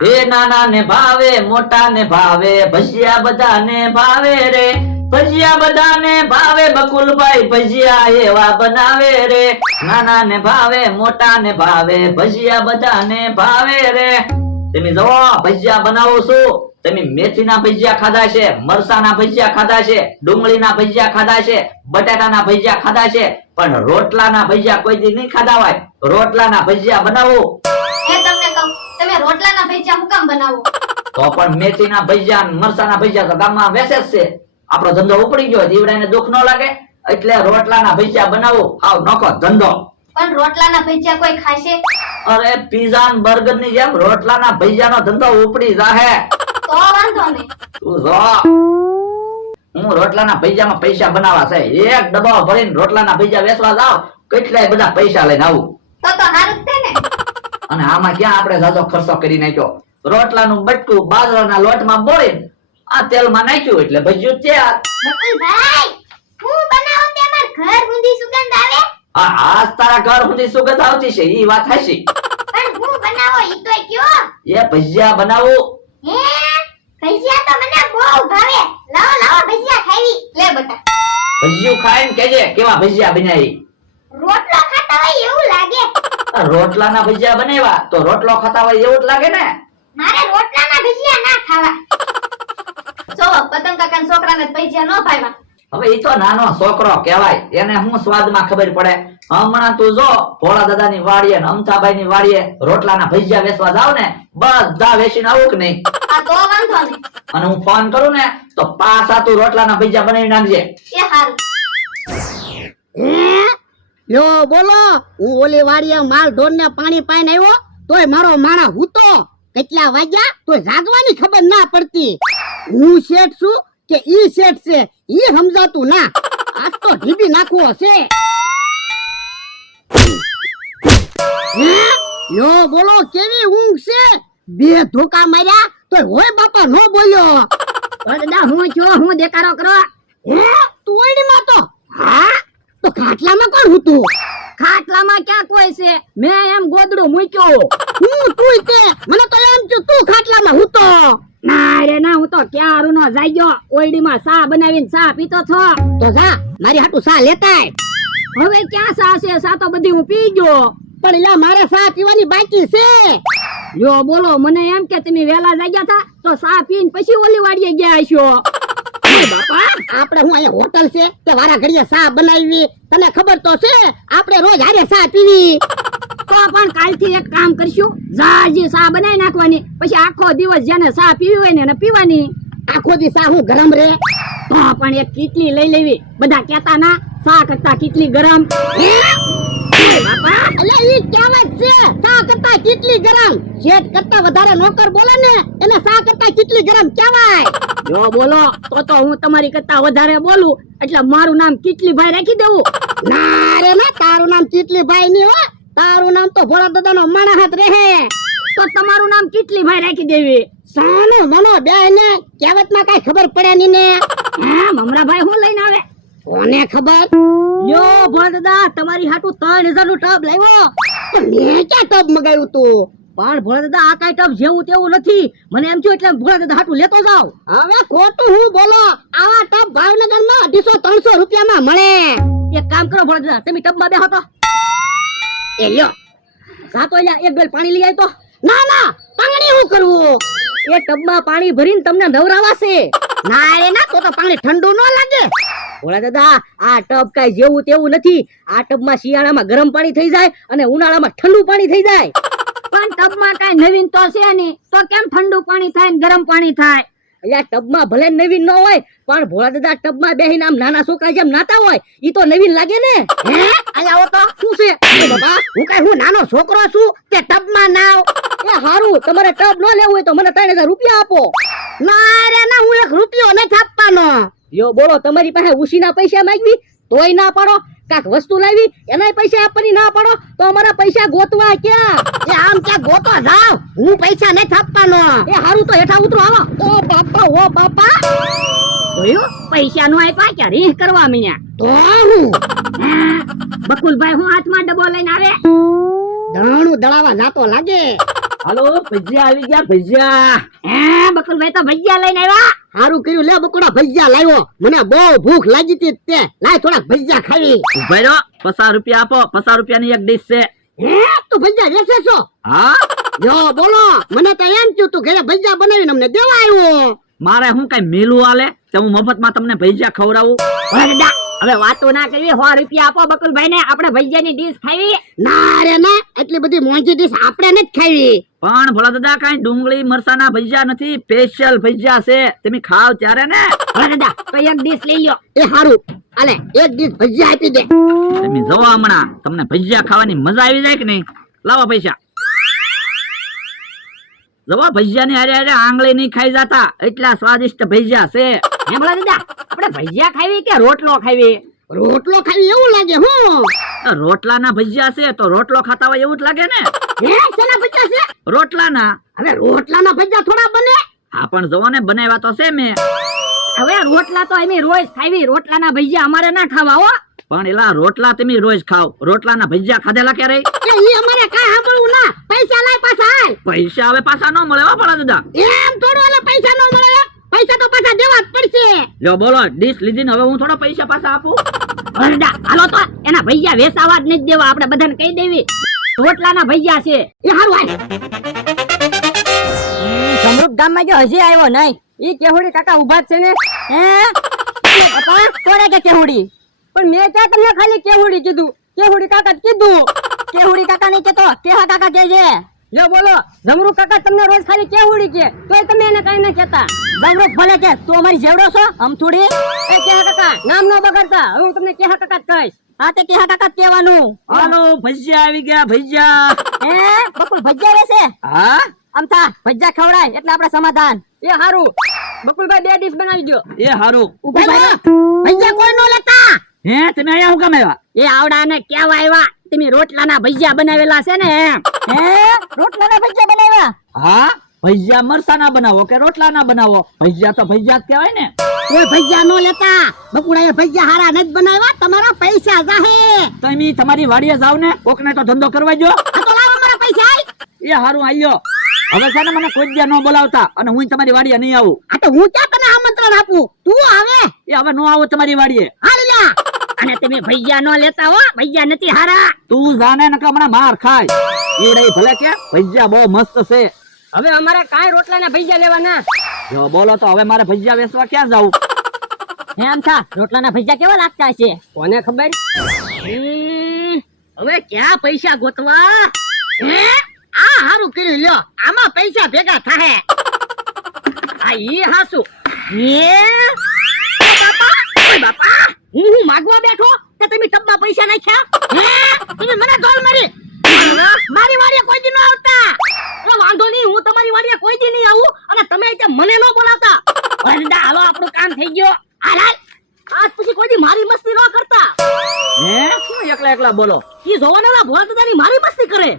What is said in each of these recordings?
એ નાના ને ભાવે મોટા ને ભાવે ભજીયા બધાને ભાવે રે ભજીયા બધાને ભાવે બકુલભાઈ ભજીયા એવા બનાવે રે નાના ને ભાવે મોટા ને ભાવે ભજીયા બધાને ભાવે રે તમે જો ભજીયા બનાવો છો તમે મેથીના ભજીયા ખાધા છે મરસાના ભજીયા ખાધા છે ડુંગળીના ભજીયા ખાધા છે બટાટાના ભજીયા ખાધા છે પણ રોટલાના ભજીયા કોઈ દી નહીં ખાધા હોય રોટલાના ભજીયા બનાવો એ તમને કહું તમે રોટલાના ભજીયા હું કામ બનાવો તો પણ મેથીના ભજીયા મરસાના ભજીયા તો ગામમાં વેચે જ છે આપણો ધંધો ઉપડી ગયો દીવડાને દુઃખ ન લાગે એટલે રોટલાના ભજીયા બનાવો હાવ નોખો ધંધો પણ રોટલાના ભજીયા કોઈ ખાશે અરે પીઝા ને બર્ગર ની જેમ રોટલાના ભજીયાનો ધંધો ઉપડી જાહે તો વાંધો નહીં તું જો હું રોટલાના ભજીયામાં પૈસા બનાવવા છે એક ડબ્બો ભરીને રોટલાના ભજીયા વેચવા જાવ કેટલાય બધા પૈસા લઈને આવું તો સારું જ છે ને અને આમાં ક્યાં આપણે જાજો ખર્ચો કરી નાખ્યો રોટલાનું બટકું બાજરાના લોટમાં બોળીને આ તેલમાં નાખ્યું એટલે ભજીયું તૈયાર બકુલભાઈ હું બનાવો તે માર ઘર સુધી સુગંધ આવે આ આજ તારા ઘર સુધી સુગંધ આવતી છે ઈ વાત હાચી પણ હું બનાવો ઈ તો કયો એ ભજીયા બનાવું હે ભજીયા તો મને બહુ ભાવે લાવો લાવો ભજીયા ખાવી લે બટા ભજીયું ખાઈને કેજે કેવા ભજીયા બનાવી રોટલો ખાતા હોય એવું લાગે રોટલાના ભજીયા બનાવ્યા તો રોટલો ખાતા હોય એવું જ લાગે ને મારે રોટલાના ભજીયા ના ખાવા જો પતંગ કાકાના છોકરાને ભજીયા ન ભાવ્યા હવે ઈ તો નાનો છોકરો કહેવાય એને હું સ્વાદમાં ખબર પડે હમણાં તું જો ભોળા દાદાની વાડીએ ને અમથાભાઈની વાડીએ રોટલાના ભજીયા વેચવા જાવ ને બધા વેચીને આવું કે નહીં આ તો વાંધો નહીં અને હું ફોન કરું ને તો પાછા તું રોટલાના ભજીયા બનાવી નાખજે એ હારું લ્યો બોલો હું ઓલી વાડીએ માલ ઢોર ને પાણી પાઈને આવ્યો તોય મારો માણા હૂતો કેટલા વાગ્યા તોય જાગવાની ખબર ના પડતી હું શેઠ છું કે ઈ શેઠ છે ઈ સમજાતું ના આજ તો ઢીબી નાખવો હશે લ્યો બોલો કેવી ઊંઘ છે બે ધોકા માર્યા તોય હોય બાપા નો બોલ્યો દાદા હું છો હું દેખાડો કરો હે તુંડીમાં તો હા તો ખાટલામાં કોણ હતું ખાટલામાં ક્યાં કોઈ છે મેં એમ ગોદડું મૂક્યો હું તું તે મને તો એમ છું તું ખાટલામાં હતો ના રે ના હું તો ક્યારું નો જાગ્યો ઓયડીમાં સા બનાવીને સા પીતો છો તો જા મારી હાટુ સા લેતાય હવે ક્યાં સા છે સા તો બધી હું પી ગયો પણ એલા મારે સા પીવાની બાકી છે યો બોલો મને એમ કે તમે વેલા જાગ્યા હતા તો સા પીને પછી ઓલી વાડીએ ગયા હશો બાપા આપણે હું અહીંયા હોટલ છે કે વારા ઘડીએ સા બનાવી તને ખબર તો છે આપણે રોજ હારે સા પીવી તો પણ કાલથી એક કામ કરશું જાજી સા બનાવી નાખવાની પછી આખો દિવસ જેને સા પીવી હોય ને એને પીવાની આખો દી સા હું ગરમ રે તો પણ એક કીટલી લઈ લેવી બધા કહેતા ના સા કરતા કીટલી ગરમ બાપા એટલે ઈ કહેવત છે સા કરતા કીટલી ગરમ શેઠ કરતા વધારે નોકર બોલે ને એને સા કરતા કીટલી ગરમ કહેવાય જો બોલો તો હું તમારી કરતા વધારે બોલું એટલે મારું નામ કીટલીભાઈ રાખી દેવું ના રે ના તારું નામ કીટલીભાઈ નહીં હો તારું નામ તો ભોળા દાદાનો માણસ રહે તો તમારું નામ કીટલીભાઈ રાખી દેવી સાનો મનો બે ને કહેવતમાં કઈ ખબર પડે ની ને હે મમરાભાઈ હું લઈને આવે કોને ખબર યો ભોળા દાદા તમારી હાટુ 3000 નું ટબ લાવ્યો પણ મેં ક્યાં ટબ મગાવ્યું તું પણ ભોળા દાદા આ કઈ ટબ જેવું તેવું નથી મને એમ થયું એટલે ભોળા દાદા હાટુ લેતો જાવ હવે ખોટું હું બોલો આવા ટબ ભાવનગર માં 250-300 રૂપિયામાં મળે એક કામ કરો ભોળા દાદા તમે ટબ માં બેહો તો એ લ્યો સાતો લ્યા એક ગલ પાણી લઈ આય તો ના ના પાણી હું કરવું એ ટબમાં પાણી ભરીને તમને નવરાવાશે ના રે ના તો પાણી ઠંડુ ન લાગે ભોળા દાદા આ ટબ કાઈ જેવું તેવું નથી આ ટબમાં શિયાળામાં ગરમ પાણી થઈ જાય અને ઉનાળામાં ઠંડુ પાણી થઈ જાય પણ ટબમાં કાઈ નવીન તો છે નહીં તો કેમ ઠંડુ પાણી થાય ને ગરમ પાણી થાય એટલે ટબમાં ભલે નવીન ન હોય પણ ભોળા દાદા ટબમાં બેહીને આમ નાના છોકરા જેમ નાતા હોય ઈ તો નવીન લાગે ને હે અલ્યા આવો તો શું છે બાબા હું નાનો છોકરો છું કે ટબમાં નાવ એ હારું તમારે ટબ ન લેવું હોય તો મને 3000 રૂપિયા આપો ના રે ના હું 1 રૂપિયો નથી આપવાનો યો બોલો તમારી પાસે ઉસીના પૈસા માંગવી તોય ના પાડો કાક વસ્તુ લાવી એનાય પૈસા આપવાની ના પાડો તો અમારા પૈસા ગોતવા ક્યાં એ આમ ક્યાં ગોતવા જાવ હું પૈસા નથી આપવાનો એ હારું તો હેઠા ઉતરો આવો ઓ બાપા જોયું પૈસા નો આપ્યા કે રીહ કરવા મીયા તો હું બકુલભાઈ હું હાથમાં ડબો લઈને આવે દાણું દળાવા જાતો લાગે હાલો ભજીયા આવી ગયા ભજીયા. હે બકુલભાઈ તો ભજીયા લઈને આવ્યા. સારું કર્યું લે બકુડા ભજીયા લાવ્યો. મને બહુ ભૂખ લાગી હતી તે. લાય થોડા ભજીયા ખાવી. ઉભા રહો, 50 રૂપિયા આપો. 50 રૂપિયાની એક ડીશ છે. હે તું ભજીયા વેચે છો? હા, જો બોલો, મને તો એમ થયું તું ઘરે ભજીયા બનાવીને અમને દેવા આવ્યો. મારે હું કઈ મેલું આલે કે હું મફતમાં તમને ભજીયા ખવડાવું? ઓય દાદા, હવે વાતો ના કરવી, 100 રૂપિયા આપો બકુલભાઈ ને, આપણે ભજીયાની ડીશ ખાવી. ના રે ના, એટલી બધી મોંઘી ડીશ આપણે નથી ખાવી. પણ ભલા દાદા કાંઈ ડુંગળી મરસાના ભજીયા નથી, સ્પેશિયલ ભજીયા છે. તમે ખાવ ત્યારે ને. હવે દાદા તો એક ડીશ લઈ લ્યો. એ હારું, આલે એક ડીશ ભજીયા આપી દે. તમે જોવા હમણાં તમને ભજીયા ખાવાની મજા આવી જાય કે નહીં? લાવો પૈસા. જવા ભજીયાની હારે હારે આંગળી નહીં ખાઈ જાતા, એટલા સ્વાદિષ્ટ ભજીયા છે. હે ભલા દાદા, આપણે ભજીયા ખાવી કે રોટલો ખાવી? રોટલો ખાવી એવું લાગે હું. રોટલાના ભજીયા છે તો રોટલો ખાતા હોય એવું જ લાગે ને. હે શેના ભજીયા છે? રોટલાના. હવે રોટલાના ભજીયા થોડા બને. હા પણ જોવો ને, બનાવ્યા તો છે મેં. હવે રોટલા તો અમે રોજ ખાવી, રોટલાના ભજીયા અમારે ના ખાવા હો. પણ એલા રોટલા તમે રોજ ખાવ, રોટલાના ભજીયા ખાધેલા ક્યારે? એ ઈ અમારે કાંઈ સાંભળવું ના. પૈસા લાય પાછા હાલ. પૈસા હવે પાછા ન મળે હો ભલા દાદા. એમ થોડું એટલે પૈસા ન મળે. પૈસા તો પાછા દેવા જ પડશે. જો બોલો, ડીશ લીધી ને હવે હું થોડા પૈસા પાછા આપું? હવે દાદા હાલો તો એના ભજીયા વેસાવા જ નથી દેવા, આપણે બધાને કહી દેવી રોટલાના ભજીયા છે. એ હારું હાલ. સમરૂપ ગામમાં જો હજી આવ્યો નહીં, ઈ કેહુડી કાકા ઉભા જ છે ને. હે બાપા કોને કે કેહુડી? પણ મેં ક્યાં તમને ખાલી કેહુડી કીધું? કેહુડી કાકા જ કીધું. કેહુડી કાકા નહીં કેતો, કેહા કાકા કે છે. યો બોલો, જમરૂ કાકા તમને રોજ ખાલી કેહુડી કે, તોય તમે એને કઈ ન કહેતા. જમરૂક ભલે કે તું અમારી જેવડો છો આમ થોડી. એ કેહા કાકા નામ ન બગાડતા, હવે હું તમને કેહા કાકા જ કહીશ. હા તે કેહા કાકા જ કહેવાનું. હાલો ભજીયા આવી ગયા, ભજીયા. હે બકુલ ભજીયા વેસે? હા અમથા ભજીયા ખવડાય એટલે આપણે સમાધાન. એ હારું બકુલભાઈ 2 ડીશ બનાવી દો. એ હારું. ઉભા રહો. ભજીયા કોઈ નો લેતા. હે તમે અહીંયા હું કામ આવ્યા? એ આવડાને કેવા આવ્યા, તમે રોટલાના ભજીયા બનાવેલા છે ને એમ. હે રોટલાના ભજીયા બનાવ્યા? હા, ભજીયા મરસાના બનાવો કે રોટલાના બનાવો, ભજીયા તો ભજીયા જ કહેવાય ને. કોઈ ભજીયા નો લેતા. બકુડાએ ભજીયા હારા નથી બનાવ્યા, તમારા પૈસા જાહે. તમે તમારી વાડીએ જાવ ને, કોકને તો ધંધો કરવા જો. આ તો લાવો મારા પૈસા આય. એ હારું આલ્યો. હવે છે ને મને કોઈ જ્યાં ન બોલાવતા, અને હું તમારી વાડીએ નહીં આવું. આ તો હું ક્યાં તને આમંત્રણ આપું? તું આવે. એ હવે ન આવો તમારી વાડીએ. હાલ લ્યા. અને તમે ભજીયા નો લેતા હો, ભજીયા નથી હારા. તું જાને નકર હમણાં માર ખાય. એ રહી ભલે કે ભજીયા બહુ મસ્ત છે. હવે અમારે કાંઈ રોટલાના ભજીયા લેવાના. જો બોલો તો હવે મારે ભજીયા વેચવા ક્યાં જાવું? એમ થા રોટલાના ભજીયા કેવા લાગતા છે કોને ખબર. હવે ક્યાં પૈસા ગોતવા? હે આ હારું કર્યું લ્યો. આમાં પૈસા ભેગા થાહે. આ ઈ હાસુ. હે બાપા, ઓય બાપા, હું માગવા બેઠો કે તમે ટબમાં પૈસા નાખ્યા? હે તમે મને ઢોલ મારી. મારી વાડીએ કોઈ દી ન આવતા. એ વાંધો નહીં, હું તમારી વાડીએ કોઈ દી નહીં આવું, અને તમે ત્યાં મને ન બોલાવતા. વરદા હાલો, આપણું કામ થઈ ગયો. હાલ આજ પછી કોઈ દી મારી મસ્તી ન કરતા. હે શું એકલા એકલા બોલો? ઈ જોવાને ઓલા ભોળા દાદાની મારી મસ્તી કરે.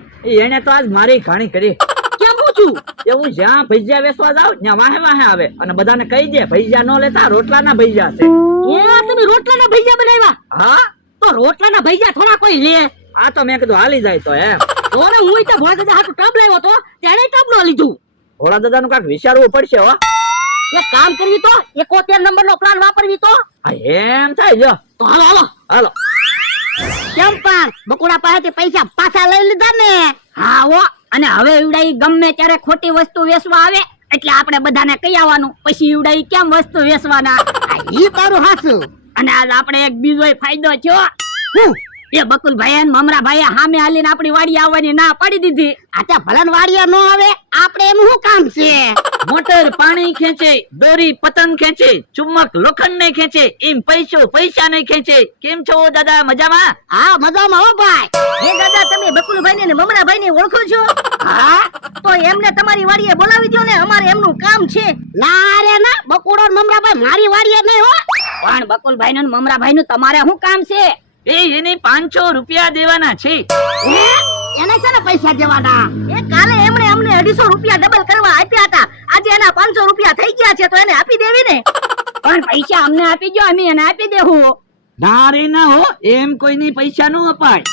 એને તો આજ મારી ઘાણી કરી. કેમ પૂછું? એવું જ્યાં ભજીયા વેચવા જાવ ત્યાં વાહે વાહે આવે અને બધાને કહી દે ભજીયા ન લેતા, રોટલાના ભજીયા છે. એ તમે રોટલાના ભજીયા બનાવ્યા? હા તો રોટલાના ભજીયા થોડા કોઈ લે. આ તો મેં કીધું હાલી જાય તો એમ. તો ને હું ત્યાં ભોળા દાદા હાટુ ટબ લાવ્યો તો ત્યારે ટબ નો લીધું. ભોળા દાદાનું કાંઈક વિચારવું પડશે હો. એક કામ કરવી તો 71 નંબરનો પ્લાન વાપરવી તો. હા એમ થાય. જો તો હાલો હાલો હાલો. કેમ પણ બકુડા પાસેથી પૈસા પાછા લઈ લીધા ને? હા હો, અને હવે ઈવડાઈ ગમે ત્યારે ખોટી વસ્તુ વેચવા આવે એટલે આપણે બધાને કહી આવવાનું, પછી ઈવડાઈ કેમ વસ્તુ વેચવાના. ઈ તારું હાસું. અને આજ આપણે એક બીજો ફાયદો થયો. હું એ બકુલભાઈ અને મમરાભાઈ સામે હાલીને આપણી વાડી આવવાની ના પાડી દીધી. આ ત્યાં ભલન વાડીએ નો આવે, આપણે એમ શું કામ છે? મોટર પાણી ખેંચે, દોરી પતંગ ખેંચે, ચુમ્બક લોખંડ ને ખેંચે, એમ પૈસા ને ખેંચે. કેમ છો દાદા, મજામાં? હા મજામાં હો ભાઈ. એ દાદા તમે બકુલભાઈ ને મમરાભાઈ ને ઓળખો છો? હા તો એમને તમારી વાડીએ બોલાવી દો ને, અમારે એમનું કામ છે. ના રે ના, બકુડો ને મમરાભાઈ મારી વાડીએ નહીં હો. પણ બકુલભાઈ નું મમરાભાઈ નું તમારે શું કામ છે? એને 500 રૂપિયા દેવાના છે. હે એને છે ને પૈસા દેવાના? એ કાલે એમણે અમને 250 રૂપિયા ડબલ કરવા આપ્યા હતા, આજે એના 500 રૂપિયા થઈ ગયા છે, તો એને આપી દેવી ને. પણ પૈસા અમને આપી દો, અમે એને આપી દેવું. ના રે ના હો, એમ કોઈની પૈસા નો અપાય.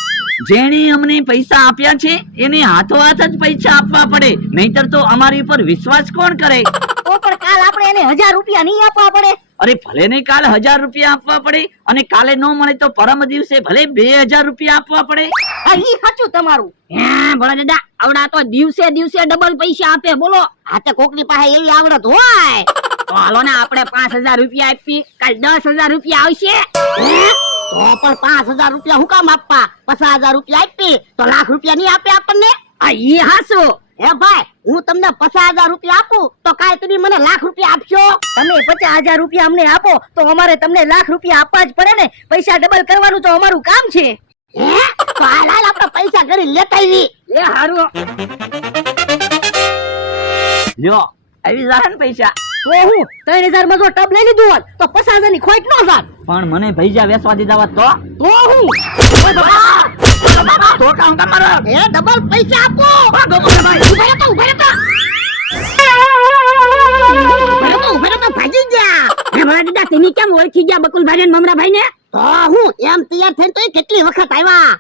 જેણે અમને પૈસા આપ્યા છે એને હાથોહાથ જ પૈસા આપવા પડે, નહીતર તો અમારી ઉપર વિશ્વાસ કોણ કરે? તો પણ કાલ આપણે એને 1000 રૂપિયા નહીં આપવા પડે? અરે ભલે ને કાલે 1000 રૂપિયા આપવા પડે અને કાલે ન મળે તો પરમ દિવસે ભલે 2000 રૂપિયા આપવા પડે. હા ઈ સાચું તમારું. હે ભોળા દાદા, આવડા તો દિવસે દિવસે ડબલ પૈસા આપે બોલો. હાથે કોકની પાસે એવી આવડત હોય તો હાલો ને આપણે 5000 રૂપિયા આપી, કાલ 10000 રૂપિયા આવશે. હે? તો પણ 5000 રૂપિયા હું કામ આપવા? 50000 રૂપિયા આપી તો લાખ રૂપિયા નહીં આપે આપણને? આ ઈ હાસું. હે ભાઈ, હું તમને 50000 રૂપિયા આપું તો કાલ તમે મને લાખ રૂપિયા આપશો? તમે 50000 રૂપિયા અમને આપો તો અમારે તમને લાખ રૂપિયા આપવા જ પડે ને. પૈસા ડબલ કરવાનું તો અમારું કામ છે. હે? તો હાલ હાલ આપણે પૈસા કરી લેતા આવી. એ હારું. લ્યો આવી જાય ને પૈસા. તો હું 3000 માં જો ટબ લઈ લીધું હોત તો 50000 ની ખોટ ન જાત. પણ મને ભૈજા વેસવા દીધા હોત તો હું તો કામ તમારો. હે ડબલ પૈસા આપો. ભાઈ ઉભા રહેતો, ઉભા રહેતો. ઉભા રહેતો, ભાગી ગયા. હે ભલા દાદા, તમે કેમ ઓળખી ગયા બકુલભાઈ ને મમરાભાઈ ને? તો હું એમ તૈયાર થઈને તો કેટલી વખત આવ્યા.